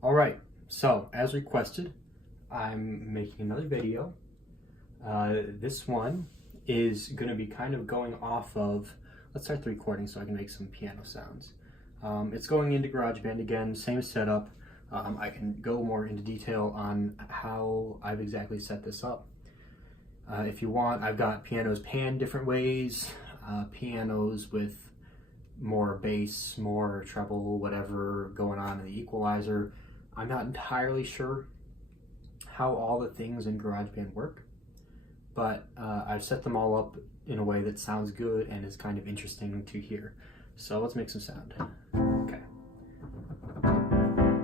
Alright, so as requested, I'm making another video. This one is going to be kind of going off of, let's start the recording so I can make some piano sounds. It's going into GarageBand again, same setup. I can go more into detail on how I've exactly set this up. If you want, I've got pianos panned different ways, pianos with more bass, more treble, whatever going on in the equalizer. I'm not entirely sure how all the things in GarageBand work, but I've set them all up in a way that sounds good and is kind of interesting to hear. So let's make some sound. Okay.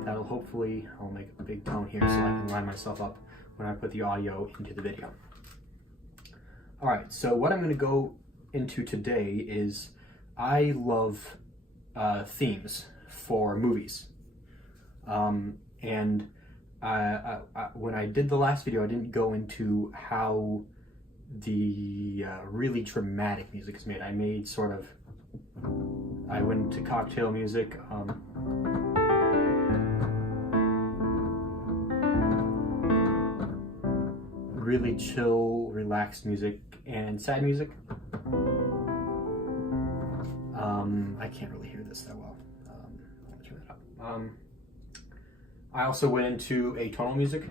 That'll hopefully, I'll make a big tone here so I can line myself up when I put the audio into the video. All right, so what I'm going to go into today is I love themes for movies. And when I did the last video, I didn't go into how the really dramatic music is made. I made sort of, I went into cocktail music, really chill, relaxed music, and sad music. I can't really hear this that well. Let me turn that up. I also went into atonal music,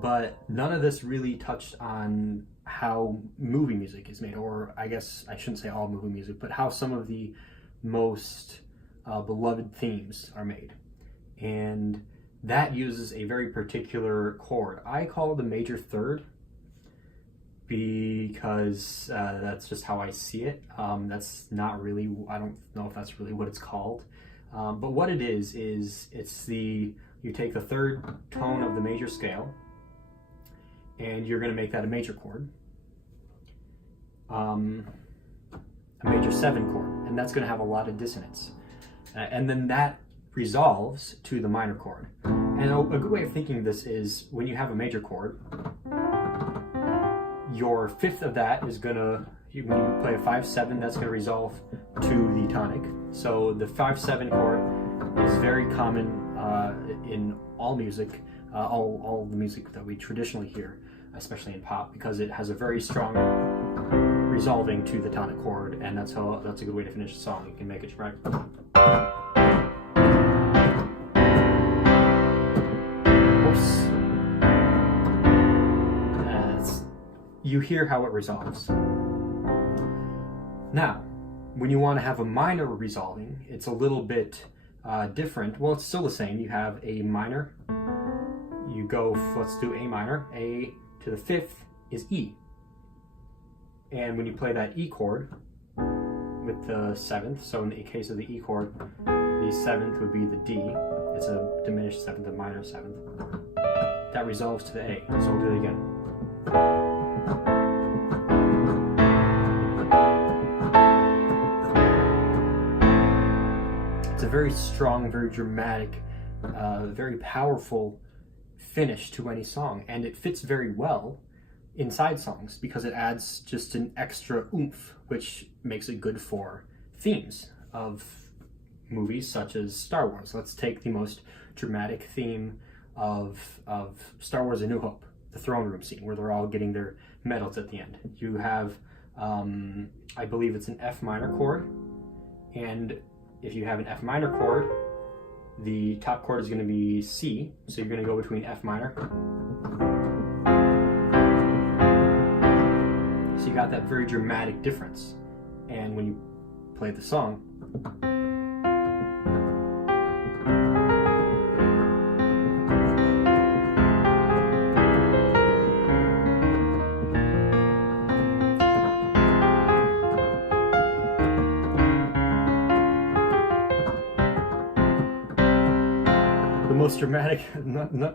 but none of this really touched on how movie music is made, or I guess I shouldn't say all movie music, but how some of the most beloved themes are made. And that uses a very particular chord. I call it the major third because that's just how I see it. That's not really, I don't know if that's really what it's called. But what it is it's you take the third tone of the major scale and you're going to make that a major chord, a major 7 chord, and that's going to have a lot of dissonance. And then that resolves to the minor chord. And a good way of thinking of this is when you have a major chord, your fifth of that is going to, when you play a 5-7, that's going to resolve to the tonic. So the 5-7 chord is very common in all music, all the music that we traditionally hear, especially in pop, because it has a very strong resolving to the tonic chord, and that's a good way to finish a song. You can make it right. Oops. You hear how it resolves. Now, when you want to have a minor resolving, it's a little bit different. Well, it's still the same. You have a minor. You go, let's do A minor. A to the 5th is E. And when you play that E chord with the 7th, so in the case of the E chord, the 7th would be the D. It's a diminished 7th, a minor 7th. That resolves to the A. So we'll do it again. It's a very strong, very dramatic, very powerful finish to any song, and it fits very well inside songs because it adds just an extra oomph, which makes it good for themes of movies such as Star Wars. Let's take the most dramatic theme of Star Wars: A New Hope, the throne room scene where they're all getting their medals at the end. You have, I believe it's an F minor chord, and if you have an F minor chord, the top chord is going to be C, so you're going to go between F minor. So you got that very dramatic difference, and when you play the song, the most dramatic,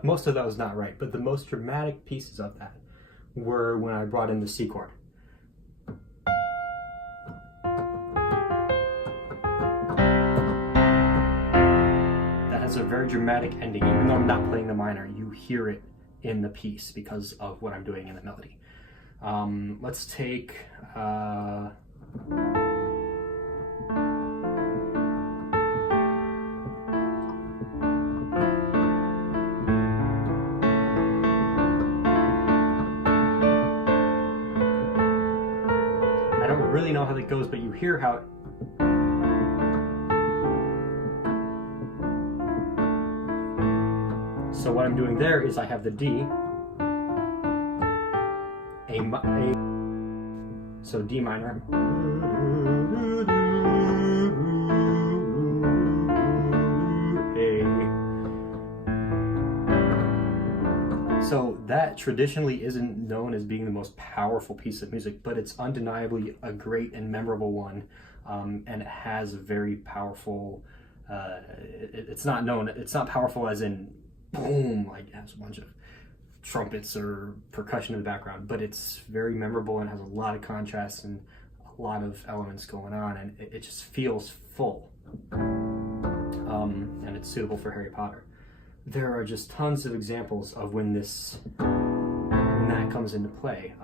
most of that was not right, but the most dramatic pieces of that were when I brought in the C chord. That has a very dramatic ending. Even though I'm not playing the minor, you hear it in the piece because of what I'm doing in the melody. Let's take how that goes, but you hear how it... So what I'm doing there is I have the D, so D minor, So that traditionally isn't known as being the most powerful piece of music, but it's undeniably a great and memorable one, and it has a very powerful, it's not powerful as in boom, like it has a bunch of trumpets or percussion in the background, but it's very memorable and has a lot of contrast and a lot of elements going on, and it just feels full, and it's suitable for Harry Potter. There are just tons of examples of when that comes into play.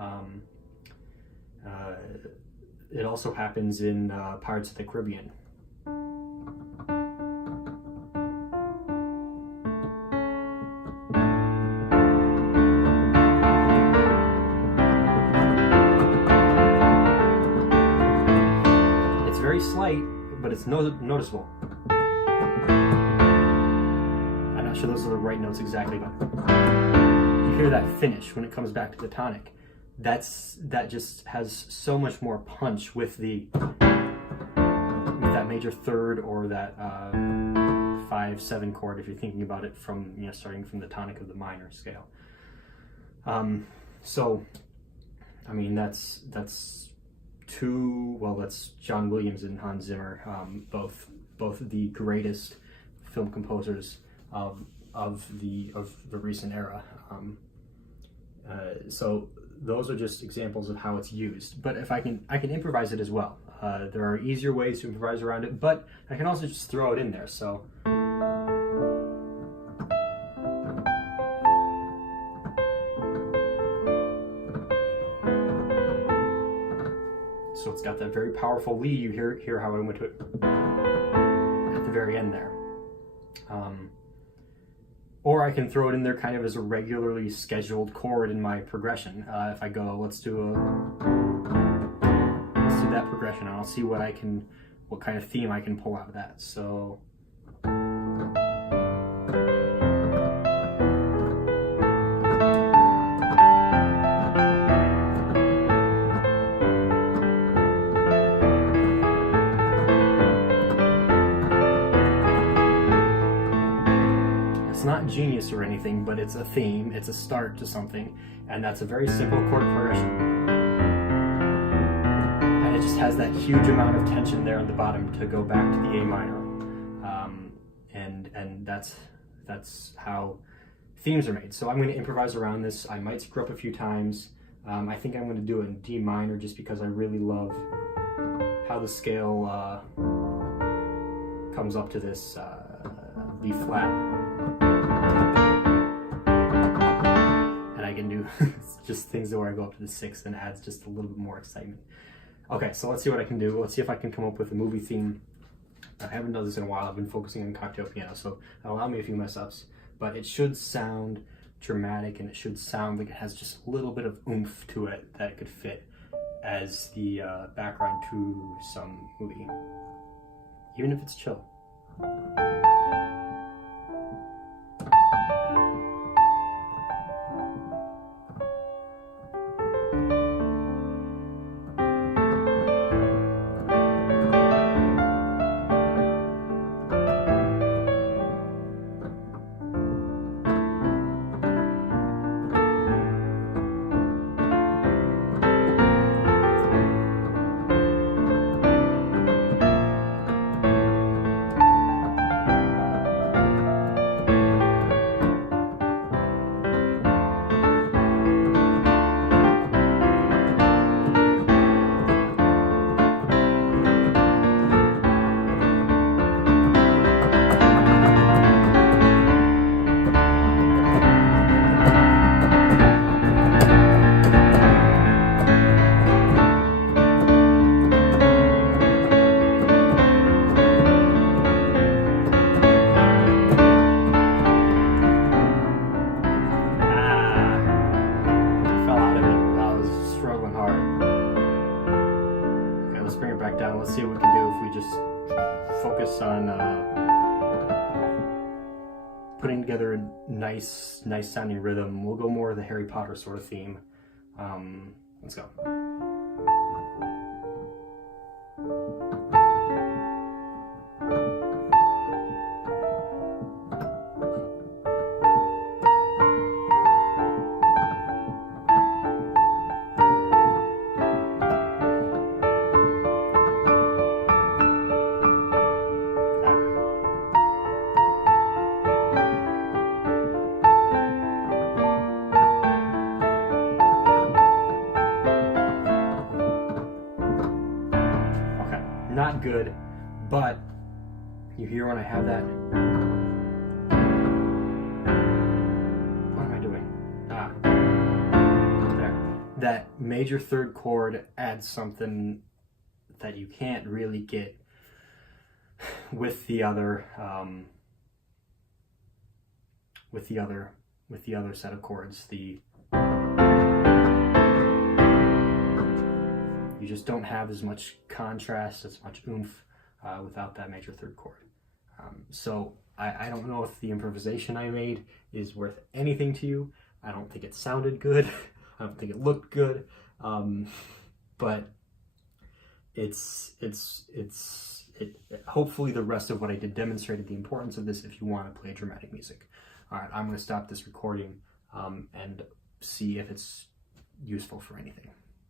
It also happens in Pirates of the Caribbean. It's very slight, but it's noticeable. Sure those are the right notes exactly, but you hear that finish when it comes back to the tonic. That just has so much more punch with that major third or that 5/7 chord if you're thinking about it from starting from the tonic of the minor scale. So I mean that's John Williams and Hans Zimmer, both the greatest film composers of the recent era. So those are just examples of how it's used. But if I can improvise it as well. There are easier ways to improvise around it, but I can also just throw it in there. So it's got that very powerful Lee. You hear how I went to it at the very end there. Or I can throw it in there kind of as a regularly scheduled chord in my progression. If I go, let's do that progression, and I'll see what kind of theme I can pull out of that. So. Not genius or anything, but it's a theme, it's a start to something, and that's a very simple chord progression. And it just has that huge amount of tension there at the bottom to go back to the A minor. And that's how themes are made. So I'm going to improvise around this. I might screw up a few times. I think I'm going to do it in D minor just because I really love how the scale comes up to this B flat. And I can do just things where I go up to the 6th and adds just a little bit more excitement. Okay, so let's see what I can do. Let's see if I can come up with a movie theme. I haven't done this in a while. I've been focusing on cocktail piano, so that'll allow me a few mess ups. But it should sound dramatic, and it should sound like it has just a little bit of oomph to it that it could fit as the background to some movie, even if it's chill. putting together a nice sounding rhythm. We'll go more of the Harry Potter sort of theme. Let's go. Not good, but you hear when I have that. What am I doing? There. That major third chord adds something that you can't really get with the other set of chords. You just don't have as much contrast, as much oomph without that major third chord. So I don't know if the improvisation I made is worth anything to you. I don't think it sounded good. I don't think it looked good. But hopefully the rest of what I did demonstrated the importance of this if you want to play dramatic music. All right, I'm going to stop this recording and see if it's useful for anything.